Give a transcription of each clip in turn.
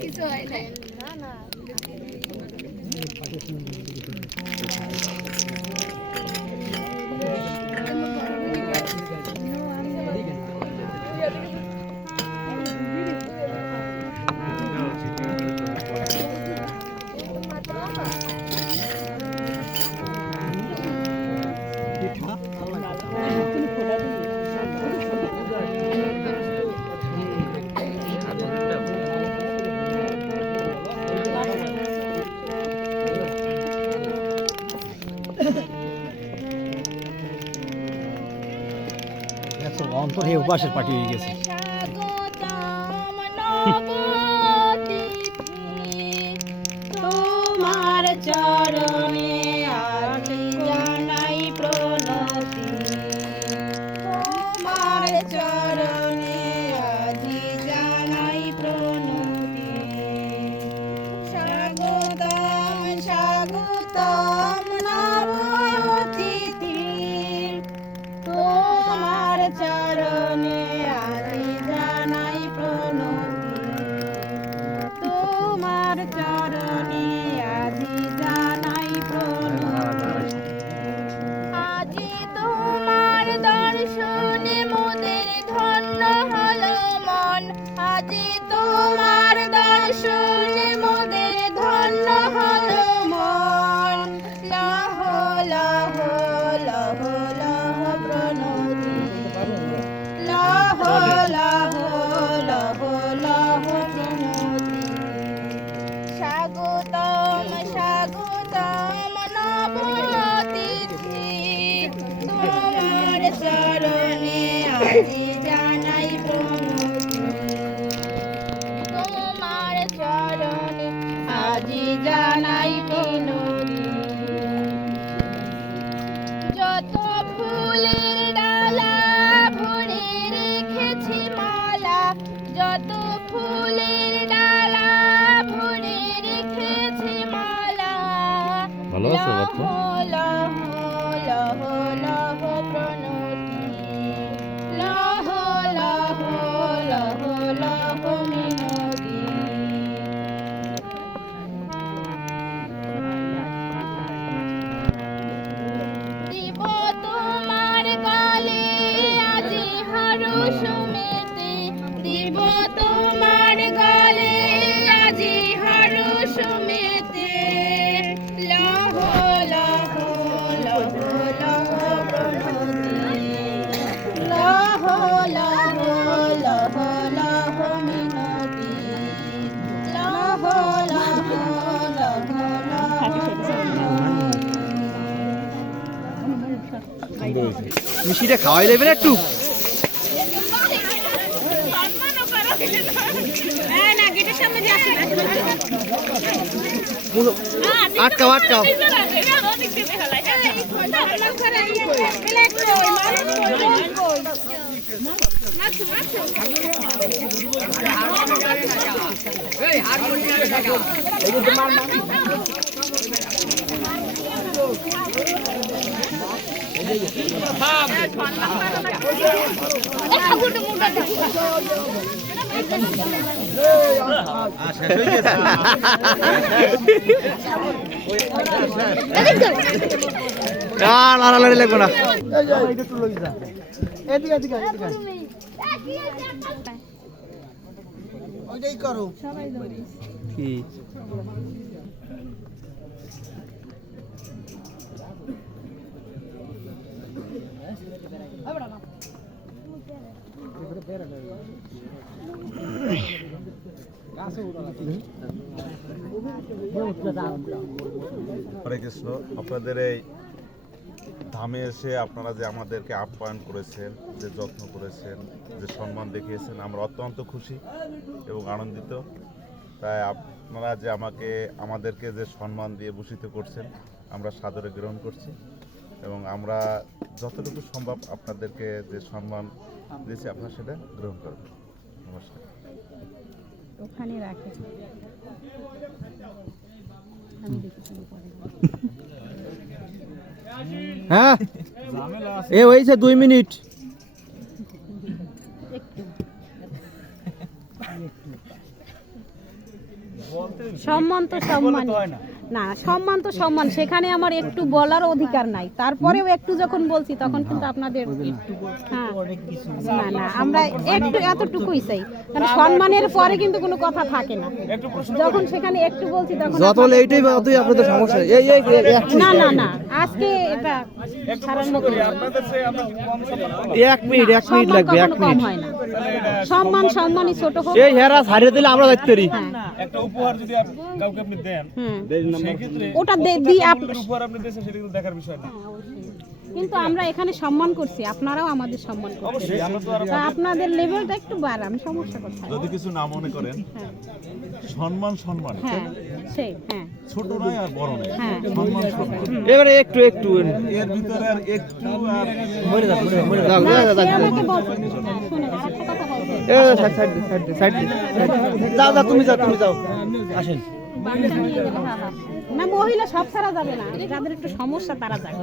কিছু হয় না না। অন্তরে উপাসের পার্টি হয়ে গেছে। জানাই প্রণতি যত ফুলের ডালা ভরে রেখেছি মালা যত ফুলের ডালা ভরে রেখেছি মালা ভালো আছো মিষ্টিটা খাওয়াই দেবেন একটু? আটকাও আটকাও। না লড়ালড়ি লাগবে না। কি? কৃষ্ণ, আপনাদের এই ধামে এসে আপনারা যে আমাদেরকে আপ্যায়ন করেছেন, যে যত্ন করেছেন, যে সম্মান দেখিয়েছেন, আমরা অত্যন্ত খুশি এবং আনন্দিত। তাই আপনারা যে আমাকে, আমাদেরকে যে সম্মান দিয়ে ভূষিত করছেন, আমরা সাদরে গ্রহণ করছি। এবং আমরা যতটুকু সম্ভব আপনাদেরকে যে সম্মান দিয়েছি আপনারা সেটা গ্রহণ করবেন। নমস্কার। ওখানে রাখে হ্যাঁ? এ হয়েছে দুই মিনিট। সম্মান তো সম্মান হয় না। সম্মান তো সম্মান। সেখানে আমার একটু বলার অধিকার নাই। তারপরেও একটু যখন বলছি তখন কিন্তু আপনাদের হ্যাঁ। না না আমরা একটু এতটুকুই চাই। মানে সম্মানের পরে কিন্তু কোনো কথা থাকে না। যখন সেখানে একটু বলছি তখন যত এইটাই আপনাদের সমস্যা। এই এই এই, এক মিনিট। না না না। আজকে এটা সারান্ন করি এক মিনিট এক মিনিট লাগবে এক মিনিট। সম্মান সম্মানই ছোট হোক। এই হেরা ছাড়িয়ে দিলে আমরা দেখতে পারি। হ্যাঁ। একটা উপহার যদি কাউকে আপনি দেন ওটা দে- দিই আপ উপহার আপনি দেন সেটা কিন্তু দেখার বিষয় না। কিন্তু আমরা এখানে সম্মান করছি আপনারাও আমাদের সম্মান করছেন। তা আপনাদের লেভেলটা একটু বাড়ান সমস্যা কোথায়? যদি কিছু না মনে করেন হ্যাঁ। সম্মান সম্মান হ্যাঁ সেই হ্যাঁ। ছোট নয় আর বড় নয় হ্যাঁ। সম্মান সম্মান। এবারে একটু একটু। এর ভিতরে আর একটু আর না, যাও, যাও, সে যাও। আমাকে বলছে। হ্যাঁ, শুনে কথা বলছে। এ, সাইড সাইড সাইড সাইড। যাও যাও তুমি যাও তুমি যাও। আসেন। হ্যাঁ, হ্যাঁ। না মহিলা সব ছাড়া যাবে না। যাদের একটু সমস্যা তারা যাবে।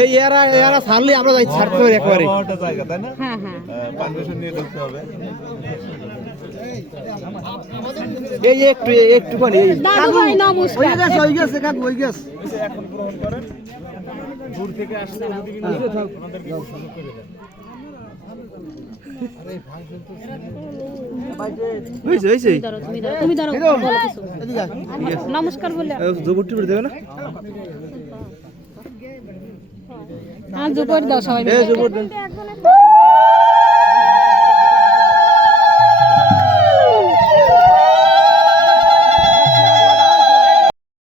এই এরা এরা ছাড়লে আমরা যাই ছাড়তে পারি একেবারে। বারোটা জায়গা তাই না? হ্যাঁ হ্যাঁ। পারমিশন নিয়ে ঢুকতে হবে। এই যে একটু এই একটুখানি এই। দাদু ভাই নমস্কার। হয়ে গেছে কাকু হয়ে গেছে। এখন গ্রহণ করেন দূর থেকে সুযোগ করে দেন। নমস্কার বলে। দেবে না? হ্যাঁ জুপর দাও সবাই